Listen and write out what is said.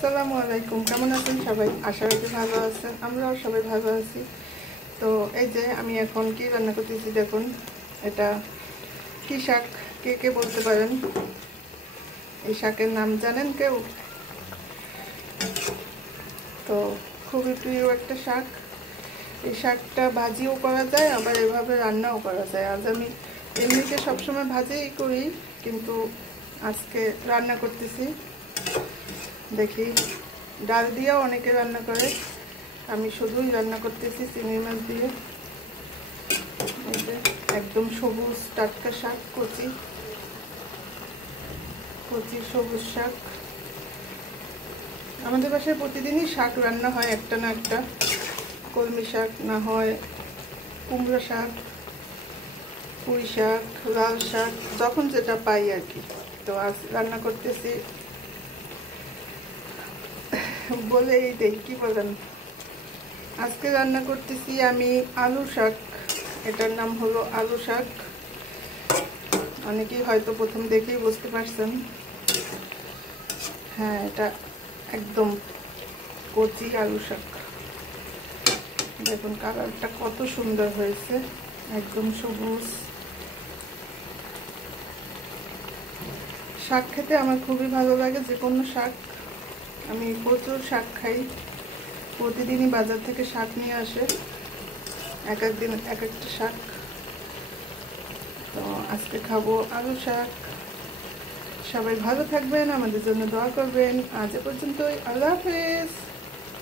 আসসালামু আলাইকুম, কেমন আছেন সবাই? আশা করি ভালো আছেন, আমরাও সবাই ভালো আছি। তো এই যে আমি এখন কি রান্না করতেছি দেখুন। এটা কি শাক, কে কে বলতে পারেন? এই শাকের নাম জানেন কেউ? তো খুবই প্রিয় একটা শাক। এই শাকটা ভাজিও করা যায়, আবার এভাবে রান্নাও করা যায়। আজ আমি এমনিতে সবসময় ভাজিই করি, কিন্তু আজকে রান্না করতেছি। দেখি, ডাল দিয়েও অনেকে রান্না করে, আমি শুধুই রান্না করতেছি চিংড়ি মাছ দিয়ে। এই যে একদম সবুজ টাটকা শাক, কচি কচি সবুজ শাক। আমাদের বাসায় প্রতিদিনই শাক রান্না হয়, একটা না একটা। কলমি শাক, না হয় কুমড়ো শাক, পুঁই শাক, লাল শাক, যখন যেটা পাই আর কি। তো আজ রান্না করতেছি বলেই দেই, কি বলেন? আজকে রান্না করতেছি আমি আলু শাক। এটার নাম হলো আলু শাক। অনেকেই হয়তো প্রথম দেখেই বুঝতে পারছেন। হ্যাঁ, এটা একদম কচি আলু শাক। দেখুন কালারটা কত সুন্দর হয়েছে, একদম সবুজ। শাক খেতে আমার খুবই ভালো লাগে, যে কোনো শাক। আমি প্রচুর শাক খাই, প্রতিদিনই বাজার থেকে শাক নিয়ে আসে, এক এক দিন এক একটা শাক। তো আজকে খাবো আলু শাক। সবাই ভালো থাকবেন, আমাদের জন্য দোয়া করবেন। আজ পর্যন্তই, আল্লাহ হাফেজ।